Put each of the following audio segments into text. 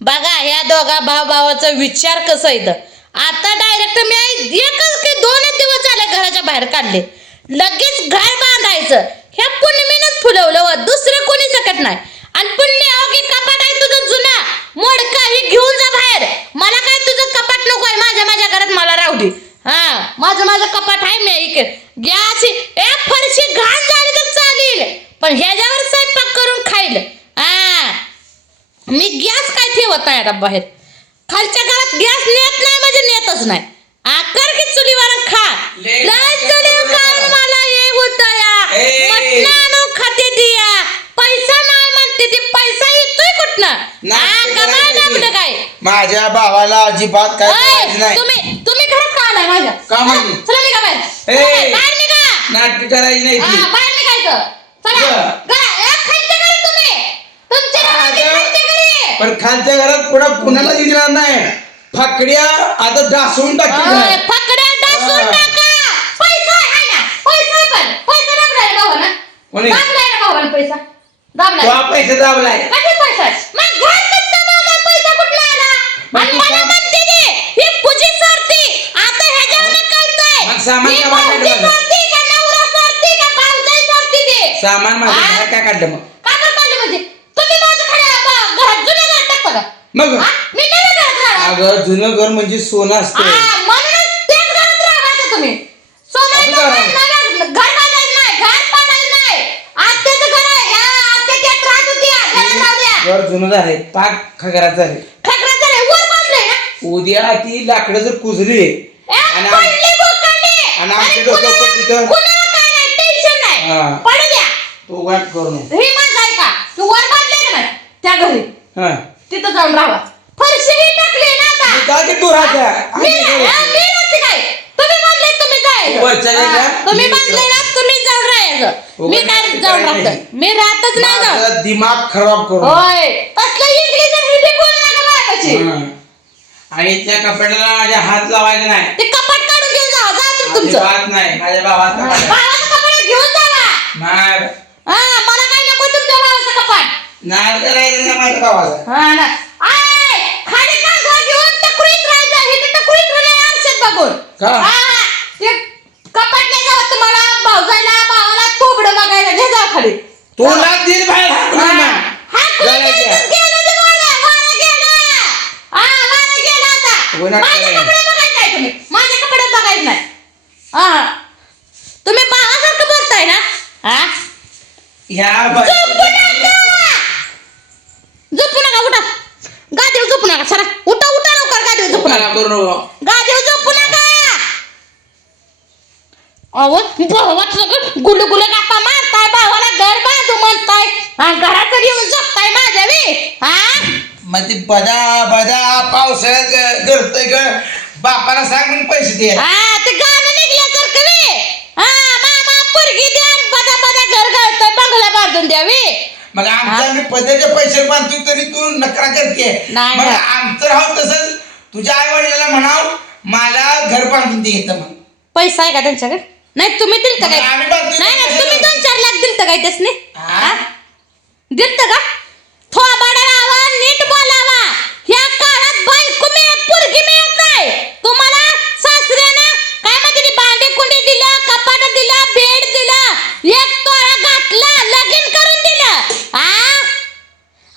बघा ह्या दोघा भाव भावाचा विचार कसं आहे आता डायरेक्ट मी एकच की दोनच दिवस झाले घराच्या बाहेर काढले. लगेच घर बांधायचं. हे पुण्यमीनच फुलवलं व दुसरं कोणी सकट नाही. आणि पुण्य अहो की कपाट आहे तुझं जुना. मोडका ही घेऊन जा बाहेर. मला काय तुझं कपाट नको आहे. माझ्या माझ्या घरात मला राहू दे. हा माझं माझं कपाट आहे मी इकडे गॅस ए फरशी घाण झाली तर चालेल पण ह्याच्यावर स्वयंपाक करून खाईल हा मी गॅस काय आता बाहेर खालच्या घरात गॅस नेत नाही म्हणजे नेतच नाही. आकर की चुलीवर खा. ले- लय चुलीवर खा मला हे होत या ए. मटण आणून खाते दिया. पैसा नाही म्हणते ती. पैसा येतोय कुठनं? नाटकं कमाल करायची. लागलं काय? माझ्या भावाला अजिबात काय ओय, करायचं नाही. तुम्ही तुम्ही घरात का आलाय माझ्या? का चला निघा बाहेर. ए. चला बाहेर, बाहेर निघा. नाटक करायची नाही हा, ती बाहेर निघायचं. चला. या. घरा- ए, खालच्या घरी तुम्ही तुमच्या घरात अगं. खालच्या घरी पण खालच्या घरात पुन्हा कुणाला दिणार नाही? फाकड्या आता डासून फकड्या डासून. टाका. पैसा आहे ना पैसा पण. पैसा दाबलाय ना? भावानं कोणी? दाबलाय ना भावानं पैसा? दाबलाय. तो हा पैसे दाबलाय. कधी पैसा? आहे? मग घर कसं कमावला पैसा कुठला आला? मग आणि तू मला काम- म्हणते ते, ही पूजी आता ह्याच्यावर कळतंय मग सामान ही का बाहेर भावजी काढलं? सरती का नवरा सरती का भावजाई सरती ते? सामान माझ्या? घरात काय काढलं मग का बरं काढलं म्हणजे तुम्ही माझं खड्या बा- घरात जुन्या घरात टाकता का मग? मी नव्या घरात राहणार अगं जुनं घर म्हणजे सोनं असतं हा, म्हणूनच तेच घरात राहणार तुम्ही सोनाचं असं घर करा. नाही, घर बांधायचं नाही घर पाडायचं नाही आत्याचं घर आहे ह्या आत्या त्यात राहत होती या, घरात राहू द्या घर जुनं झालंय पाक खगराचं झालंय ठकराचं नाही, वर बांधलंय ना उद्या ती लाकडं जर कुजली ए, आणि आम- पडली बोकांडी. आणि आमच्या आणि डोक्यावर कुणाला- पडली तर? कुणाला काय नाही, टेन्शन नाही. हा. पडू द्या. तो वाट करू नको ही माझं आहे का? तू वर बांधलंय का नाही? त्या घरी हा जाऊन राहा फरशी ही टाकली ना आता. काय ते राहत्या मी हा, मी काय? तुम्ही बांधले तुम्ही हा, जागा? तुम्ही बांधले ना तुम्ही जाऊन राहायचं मी उगाच काय काय जाऊन नाही. राहत मी राहतच नाही जाऊन माझा दिमाग खराब करू होय. इंग्लिश आणि हिंदी बोल नका बायकाची हा. आणि त्या कपड्याला माझ्या हात लावायचा नाही. ते कपाट काढून घेऊन जा जा तुम्ही तुमचं. अजिबात नाही. माझ्या भावाचा कपडा. भावाचं कपडे घेऊन जावा नाद हा मला काय नको तुमच्या भावाचं कपाट. करायचं नाही माझ्या भावाचा. हा ना. आय खाली कांदा घेऊन टकुरीत राहायचं हे तर टकुरीत राहिले आरशात बघून का? ते तुम्हाला भावजायला भावाला थोबडं बघायला घे जा खाली तुला दीर बाहेर हात. नाही. हात जायचं. गेलं गेलं ते वारं, वारं गेलं. वारं गेलं आता. उन्हात माझे काय? कपडे बघायचे नाही तुम्ही माझे कपडे बघायचे नाही हा तुम्ही भावासारखं बोलताय ना हा ह्या बाई- झोपू नका उठा गादीवर झोपू नका सरा उठा उठा लवकर गादीवर झोपू नका. करू नको. गादीवर झोपू नका. अहो भावाचं गुलू गुलू गप्पा मारताय भावाला घर बांधू म्हणताय. हा, घराचं घेऊन झोपताय माझ्या वे. हा? मग ती बदा बदा पावसाळ्यात ग- गळतंय ग. बापाला सांग म्हणून पैसे दे. हा ते गाणं निघल्यासारखं वे. हा मामा पोरगी द्या आणि बदा बदा घर घालतोय बंगला बांधून द्यावी मग आमच्या आम्ही पदाचे पैसे बांधतो तरी तू नकरा करते. नाही, मग नाही. आमचं राहू तसंच. तुझ्या आई वडिलाला म्हणाव मला घर बांधून दे इथं मग. पैसा आहे का त्यांच्याकडे? नाही तुम्ही दिलत काय मग आम्ही बांधतो नाही? तुम्ही दोन चार लाख दिलत काय त्यासने? हा? दिलत का? थोबाडा लावा नीट बोलावा. ह्या काळात बायको मिळत पोरगी मिळत नाही. तुम्हाला सासऱ्यानं काय म्हणते ती भांडे कुंडी दिलं कपाट दिलं बेड दिलं एक तोळा घातला लगीन करून दिलं आ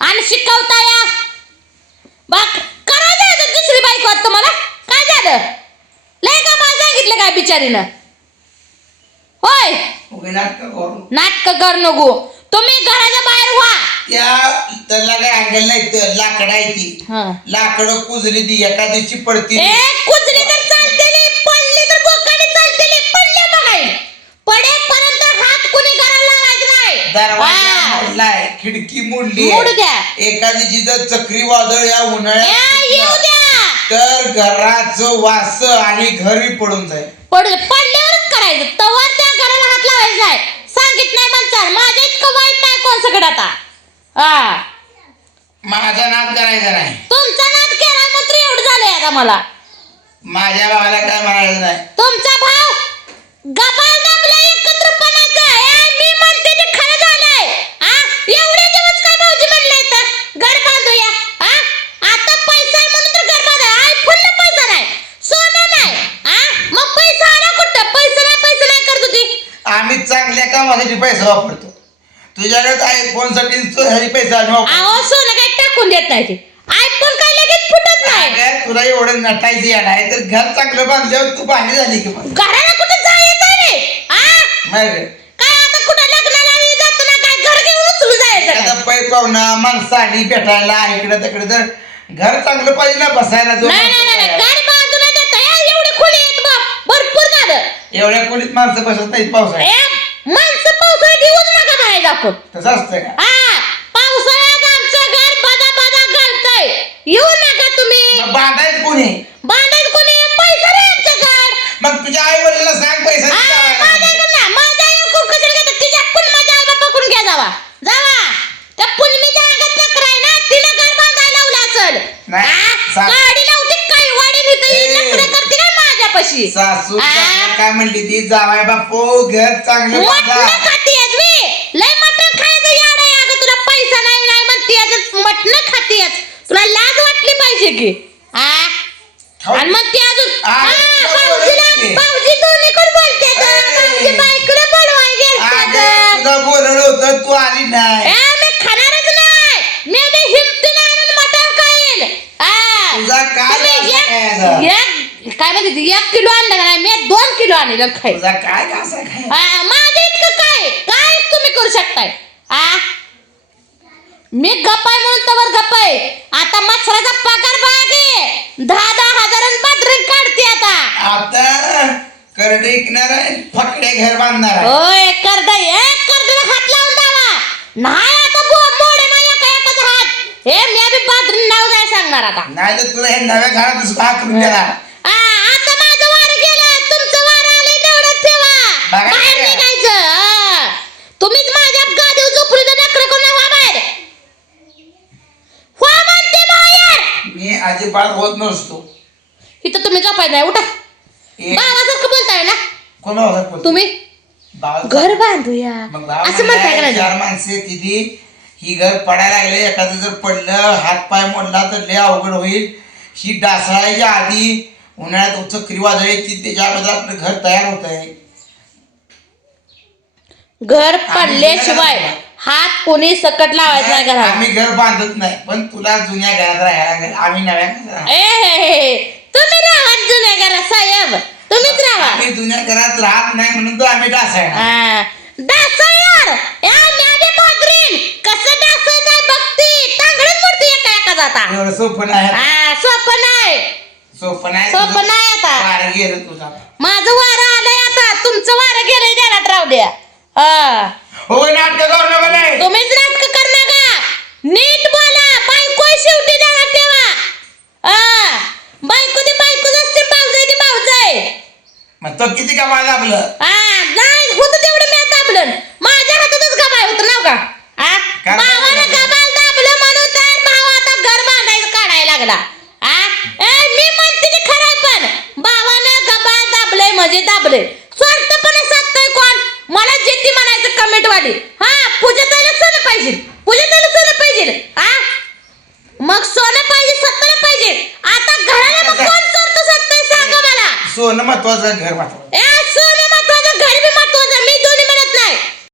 आणि शिकवता या बघ करायचं आहे का दुसरी बायको आता तुम्हाला काय झालं लय का मला बिचारीनं. होय. उगा नाटकं करू. नाटक कर नको. तुम्ही घराच्या बाहेर व्हा त्या त्याला काय अंगल नाही तर लाकडं आहे ती. हा. लाकडं कुजली ती एका दिवशी पडती. ए कुजली तर चालतेली पडली तर बोकाडी चालतेली पडले बघाय पडेपर्यंत हात कुणी घराला लावायचं नाही. दरवाजा हा. मोडलाय खिडकी मोडली मोडू द्या. एका दिवशी जर चक्रीवादळ या ए, येऊ उन्हाळ्यात द्या. तर घराचं वास आणि घरी पडून जाईल. पड पडल्यावरच करायचं. तवर त्या घराला हात लावायचा नाही सांगित नाही म्हणचाल माझ्या इतकं वाईट नाही कोण सगळं आता. हा. माझा नाद करायचा नाही. तुमचा नाद केला मात्र एवढं झालंय आता मला. माझ्या भावाला काय म्हणायचं नाही. तुमचा भाव गबाळ दाबला एकत्रपणाचा ए, मी म्हणते ते खरं झालंय आ एवढे दिवस काय भाऊजी म्हणले तर घर बांधूया आ कामासाठी पैसा वापरतो. तुझ्याकडे आयफोनसाठी ह्याची पैसा आम्ही वापरतो. अहो सोनं काही टाकून देत नाही ते. आयफोन काय लगेच फुटत नाही. तुला एवढं नटायचं येणार आहे तर घर चांगलं बांधल्यावर तू भांडी झाली की मग. घराला कुठं जायचं रे? आ? मग काय आता कुठं लग्नाला जातो ना काय घर घेऊन उचलू जायचं आता काय? पै पाहुणा माणसं आली भेटायला इकडे तिकडे तर घर चांगलं पाहिजे ना बसायला जो नाही नाही नाही घर बांधून देता एवढी खोली आहेत बाप भरपूर झालं एवढ्या खोलीत माणसं बसत नाही पावसाळ्यात. ए माणसं पावसाळ्यात येऊच नका बाहेर आपण. तसं असतं का? हा पावसाळ्यात आमचं घर बदा बदा गळतंय. येऊ नका तुम्ही. मग कोणी? कोणी? पैसा रे आमच्याकडे मग तुझ्या आई वडिलांना सांग पैसा द्यायला. माझ्याकडे ना माझ्या आई खूप कशाला घेतात तिच्या पण माझ्या आई बापाकडून घ्या जावा. जावा. त्या पुलमीच्या अंगात नकर आहे ना तिला घर बांधायला लावलं असेल. नाही, सा- गाडी लावते काय वाडी इथं ही ए. नखरं करते काय माझ्यापाशी? सासू. आ? काय म्हणली ती? जावाय बापू घर चांगलं बांधा मटण खातीयस मी. लय मटण खायचं याड आहे अगं तुला पैसा नाही नाही म्हणते मटण खातीयस तुला लाज वाटली पाहिजे की? आ? खाऊ. आणि मग ती अजून आ, तुला भाऊजीला बोलायची. भाऊजी दोन्ही कोण बोलते ए. भाऊजी बायकोला बोलवाय अगं, गेलते तुला बोलवलं होतं तू आली नाही. ए, मी खाणारच नाही. मी आता हिमतीने आणून मटण खाईन. आ, तुझा काय तुम्ही घास एक- खायचा? एक- काय म्हणते ती, एक किलो आणलं का नाही? मी दोन किलो आणलं खाई तुझा काय घास आहे काय आ, माझं इतकं काय? काय तुम्ही करू शकताय? आ? मी गप्पाय म्हणून तवर गप्पाय. आता मच्छराचा पगार बागे दहा दहा हजारांत बाथरूम काढते आता. आता करडे ऐकणार आहे फकड्या घर बांधणार आहे. होय करड एक करडला हात लावून द्यावा. नाही आता बो मोडे नाही एका एकाचा हात. हे मी आधी बाथरूम नाव नाही सांगणार आता? नाही तर तुला हे नव्या घरात सुद्धा करून आ, आता माझं वार गेलं. तुमचं वार आलंय तेवढंच ठेवा. बघा बाहेर बघा. निघायचं. आ. तुम्हीच माझ्या गादीवर झोपली तर नखरे कोण व्हा बाहेर. व्हा म्हणते बाहेर मी अजिबात होत नसतो. इथं तुम्ही नाही उठा. एक- बाबासारखं बोलताय ना? कोण होता बोलतो? तुम्ही? भावाचा- घर बांधूया. मग भाव असं म्हणताय का म्हणलाय, नाही? चार माणसे तिथे. ही घर पडायला लागले. एखादं जर पडलं हात पाय मोडला तर लय अवघड होईल. ही डासळायच्या आधी उन्हाळ्यात चक्रीवादळ येते त्याच्या अगोदर आपलं घर तयार होत आहे. घर पडल्याशिवाय हात कोणी सकट लावायचा नाही घरात. आम्ही घर बांधत नाही पण तुला जुन्या घरात राहायला. आम्ही नव्या घरात राहणार. ए हे, हे, हे. तुम्ही राहा जुन्या घरात साहेब. तुम्हीच राहा. आम्ही जुन्या घरात राहत नाही म्हणून तर आम्ही डासाळणार आ, डासाळणार या म्याने बाजरीन कसं डासायचं बघती तांगडच मोडती एका एका जाता. एवढं सोपं नाही. आ, सोपं नाही. सोपं नाही सोपं नाही आता. वारं गेलं तुझा माझं वारं आलंय आता. तुमचं वारं गेलंय ध्यानात राहू द्या. हा. होय नाटक करू नका नाही तुम्हीच नाटक कर नका. नीट बोला. बायको शेवटी ध्यानात ठेवा. बायको ती बायकोच असते भाऊजाई ती भाऊजाई मग तो किती का माझं आपलं. हा नाही होतं तेवढं मी दाबलं माझ्या हातातच गबाळ होतं नाव का हा काय भावानं दाबलं? गबाळ दाबलं म्हणून तर भाव आता घर बांधायचं काढायला लागला हा ए, मी म्हणते ते खरं आहे पण भावानं गबाळ दाबलंय म्हणजे दाबलंय स्वार्थपणे साधतंय कोण मला जे ती हा पूजा त्याला सोनं पाहिजे. पूजा त्याला सोनं पाहिजे. हा मग सोनं पाहिजे सत्तर पाहिजे. आता घराला मग कोण चोरतो सत्तर सांगा मला? सोनं महत्वाचं घर महत्वाचं.